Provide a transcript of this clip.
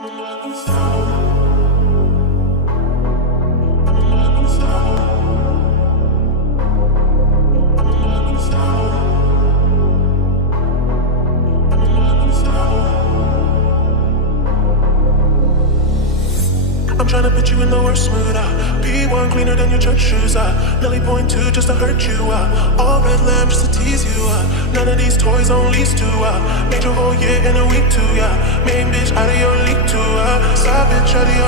I'm tryna put you in the worst mood. P1 cleaner than your church shoes. Nelly point two just to hurt you. All red lamp just to tease you. None of these toys on lease to. Made your whole year in a week too. Main bitch out of your league too. Side bitch out of your